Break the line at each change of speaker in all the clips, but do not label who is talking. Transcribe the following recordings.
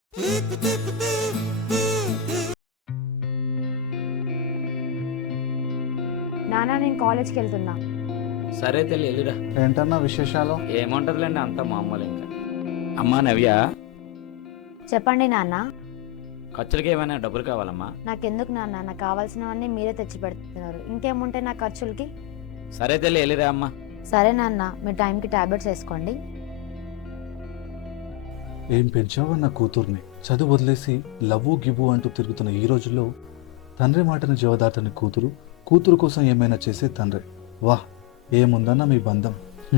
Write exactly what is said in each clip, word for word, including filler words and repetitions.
నానా నేను కాలేజ్కి వెళ్తున్నా.
సరే తెలి వెళ్ళిరా.
ఏంటన్నా విశేషాలు?
ఏముంటదిలేండి, అంత మామూలు. ఇంకా అమ్మా నవ్య,
చెప్పండి నాన్న.
ఖర్చులకి ఏమైనా డబ్బులు కావాలమ్మా?
నాకెందుకు నాన్న, నాకు కావాల్సినవన్నీ మీరే తెచ్చి పెడుతున్నారు. ఇంకేముంటాయి నా ఖర్చులకి?
సరే తెలి వెళ్ళిరా అమ్మా.
సరే నాన్న, మీరు టైంకి టాబ్లెట్స్ వేసుకోండి.
ఏం పెంచావన్న కూతుర్ని చదువు వదిలేసి లవ్వు గివ్వు అంటూ తిరుగుతున్న ఈ రోజుల్లో తండ్రి మాటని జవదాటని కూతురు, కూతురు కోసం ఏమైనా చేసే తండ్రి. వాహ్, ఏముందన్న మీ బంధం.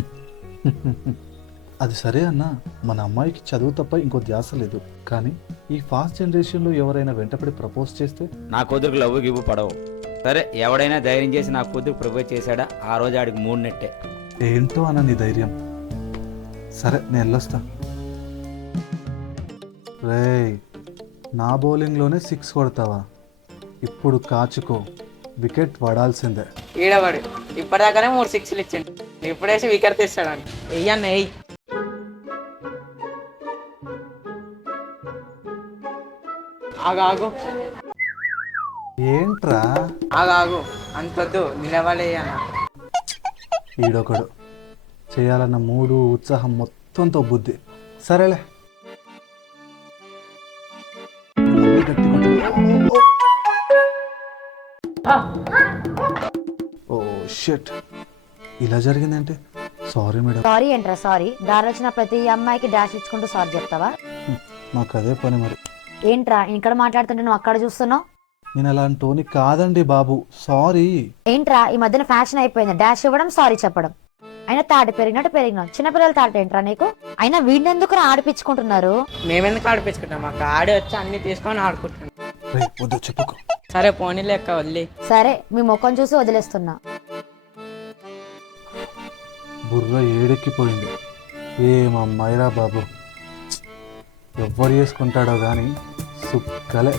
అది సరే అన్నా, మన అమ్మాయికి చదువు తప్ప ఇంకో ధ్యాస లేదు. కానీ ఈ ఫాస్ట్ జనరేషన్లో ఎవరైనా వెంటపడి ప్రపోజ్ చేస్తే
నా కూతురికి లవ్ గివ్వు పడవు. సరే, ఎవడైనా ధైర్యం చేసి నా కూతురికి ప్రపోజ్ చేశాడా, ఆ రోజు ఆడికి మూడు నెట్టే.
ఏంటో అన్న నీ ధైర్యం. సరే నేను వెళ్ళొస్తా. రేయ్, నా బౌలింగ్లోనే సిక్స్ కొడతావా? ఇప్పుడు కాచుకో, వికెట్ పడాల్సిందే.
ఈడవాడు ఇప్పటిదాకానే మూడు సిక్స్లు ఇచ్చిండు, ఇప్పుడేసి వికెట్ తీస్తాడు. వెయ్యన్న వెయ్యి. ఆగు ఆగు
ఏంట్రా
ఆగు ఆగు అంతొద్దు, నిలబడేయన్న.
ఈడొకడు చేయాలన్న మూడు ఉత్సాహం మొత్తంతో బుద్ధి. సరేలే. ఓ షిట్, ఇలా జరిగిందంటే సారీ మేడం.
సారీ ఏంట్రా సారీ? దారి వచ్చిన ప్రతి అమ్మాయికి డాష్ ఇచ్చుకుంటూ సారీ చెప్తావా?
నాకు అదే పని మరి.
ఏంట్రా ఇక్కడ మాట్లాడుతుంటే నువ్వు అక్కడ చూస్తున్నావు?
నేను అలాంటి టోని కాదండి బాబు, సారీ.
ఏంట్రా ఈ మధ్యన ఫ్యాషన్ అయిపోయింది డాష్ ఇవ్వడం, సారీ చెప్పడం. అయినా తాటి పెరిగినట్టు పెరిగినావు. చిన్నపిల్లలు తాట ఏంట్రా నీకు? అయినా వీడినెందుకు ఆడిపించుకుంటున్నారు?
మేమెందుకు ఆడిపించుకుంటాం? మాకు ఆడి వచ్చి అన్ని తీసుకొని ఆడుకుంటున్నాం.
రేయ్, వద్దు చెప్పుకో.
సరే పోనీ లెక్క వదిలి.
సరే మీ ముఖం చూసి వదిలేస్తున్నా.
బుర్ర ఏడెక్కిపోయింది. ఏమమ్మాయిరా బాబు, ఎవ్వరు చేసుకుంటాడో కానీ సుక్కలే.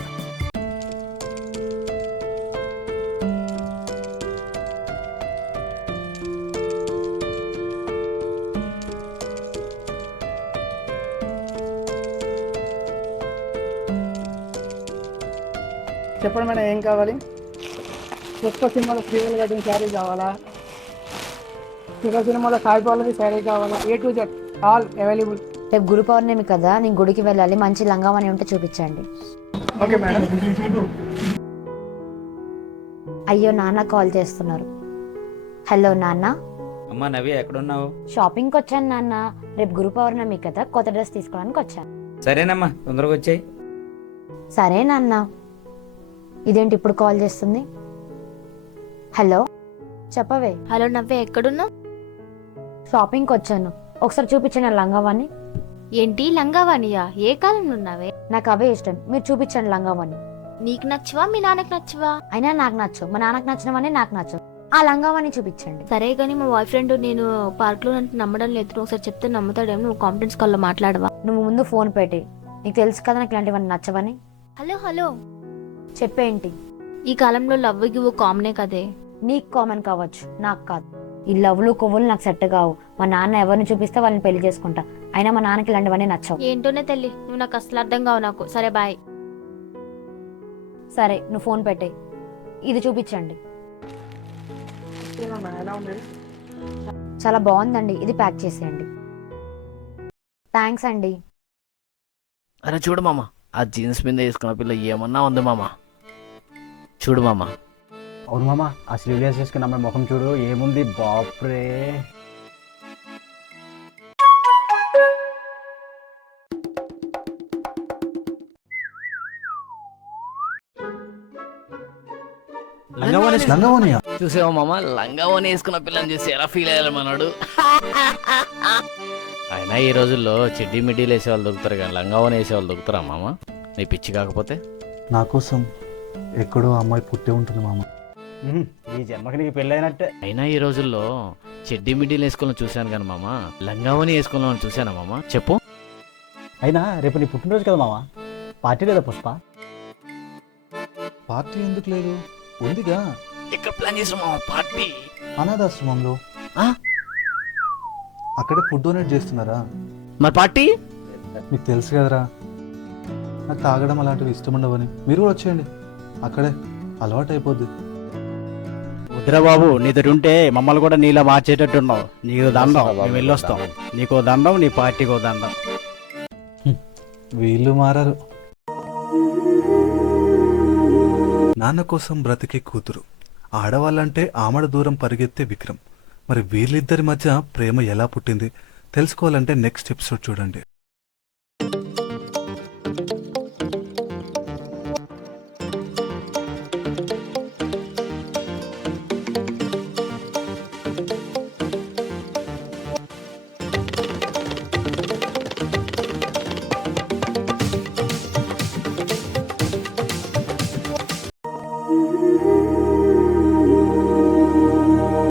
చెప్పండి మేడం, ఏం కావాలి? పుష్ప సినిమాలో శ్రీవల్ కట్టిన శారీ కావాలా? శివ సినిమాలో సాయి పల్లవి శారీ కావాలా? A to Z all available.
రేపు గురు పౌర్ణమి కదా, నేను గుడికి వెళ్ళాలి. మంచి లంగావని ఉంటే చూపించండి.
Okay madam.
అయ్యో నాన్న కాల్ చేస్తున్నారు. హలో నాన్న.
అమ్మా నవ్య, ఎక్కడున్నావు?
షాపింగ్కి వచ్చాను నాన్న. రేపు గురు పౌర్ణమి కదా, కొత్త డ్రెస్ తీసుకోవడానికి వచ్చాను.
సరేనమ్మా, తొందరగా వచ్చాయి.
సరే నాన్న. ఇదేంటి ఇప్పుడు కాల్ చేస్తుంది? హలో చెప్పవే.
హలో నవ్వే, ఎక్కడున్నావు?
షాపింగ్కి వచ్చాను, ఒకసారి చూపించండి ఆ లంగావాణి.
ఏంటి లంగావాణియా? ఏ కాలంలో ఉన్నావే?
నాకు అవే ఇష్టం, మీరు చూపించండి లంగావాణి.
నీకు నచ్చవా మీ నాన్నకి నచ్చవా?
అయినా నాకు నచ్చు, మా నాన్నకు నచ్చినవన్నీ నాకు నచ్చు. ఆ లంగావాణి చూపించండి.
సరే కానీ మా బాయ్ ఫ్రెండ్ నేను పార్క్ లో అంటే నమ్మడం లేదు, నువ్వు ఒకసారి చెప్తే నమ్ముతాడేమో. నువ్వు కాన్ఫిడెన్స్ కాల్ లో మాట్లాడవా?
నువ్వు ముందు ఫోన్ పెట్టి, నీకు తెలుసు కదా నాకు ఇలాంటివన్నీ నచ్చవని.
Hello hello,
చెప్పేంటి?
ఈ కాలంలో లవ్ గివ్ కామనే కదే.
నీకు కామన్ కావచ్చు, నాకు కాదు. ఈ లవ్లు కొవ్వులు నాకు సెట్ కావు. మా నాన్న ఎవరిని చూపిస్తే వాళ్ళని పెళ్లి చేసుకుంటా. అయినా మా నాన్నకి ఇలాంటివన్నీ నచ్చవు.
ఏంటోనే తెల్లి, నువ్వు నాకు అసలు అర్థం కావు నాకు. సరే బాయ్.
సరే నువ్వు ఫోన్ పెట్టే, ఇది చూపించండి.
ఎలా ఉంది?
చాలా బాగుందండి, ఇది ప్యాక్ చేసేయండి. థ్యాంక్స్ అండి.
అరే చూడు మామ, ఆ జీన్స్ మీద వేసుకున్న పిల్ల ఏమన్నా ఉంది మామ. చూడు మామ.
అవును మామ, ఆ స్లీవ్లెస్ వేసుకున్న అమ్మాయి ముఖం చూడు, ఏముంది బాప్రే.
లంగావనియా?
చూసావా మామ, లంగావని వేసుకున్న పిల్లని చూసి ఎలా ఫీల్ అయ్యాలి మనోడు. అయినా ఈ రోజుల్లో చెడ్డీ మిడ్డీలు వేసే వాళ్ళు దొరుకుతారు కానీ లంగావని వేసే వాళ్ళు దొరుకుతారా మామ? నీ పిచ్చి కాకపోతే.
నా కోసం ఎక్కడో అమ్మాయి పుట్టే ఉంటుంది మామ.
ఉహుం, ఈ జన్మకి నీకు పెళ్ళి అయినట్టే.
అయినా ఈ రోజుల్లో చెడ్డీ మిడ్డీలు వేసుకోవాలని చూశాను కానీ మామ, లంగావని వేసుకోవాలని చూశానా మామ? చెప్పు.
అయినా రేపు నీ పుట్టినరోజు కదా మామ, పార్టీ లేదా పుష్ప?
పార్టీ ఎందుకు లేదు? ఉందిగా.
ఇక్కడ ప్లాన్ చేసాం మామ పార్టీ.
అనాథాశ్రమంలో.
ఆ?
అక్కడే ఫుడ్ డొనేట్ చేస్తున్నారా?
మరి పార్టీ?
మీకు తెలుసు కదరా. నాకు తాగడం అలాంటివి ఇష్టం ఉండవని. మీరు కూడా వచ్చేయండి, అక్కడే అలవాటు అయిపోద్ది.
వద్దురా బాబు, నీతో ఉంటే మమ్మల్ని కూడా నీలా మార్చేటట్టున్నావు. నీకు దండం, మేము వెళ్ళొస్తాం. నీకో దండం, నీ పార్టీకో దండం.
వీళ్ళు మారారు. నాన్న కోసం బ్రతికే కూతురు, ఆడవాళ్ళంటే ఆమడ దూరం పరిగెత్తే విక్రమ్. మరి వీళ్ళిద్దరి మధ్య ప్రేమ ఎలా పుట్టింది తెలుసుకోవాలంటే నెక్స్ట్ ఎపిసోడ్ చూడండి.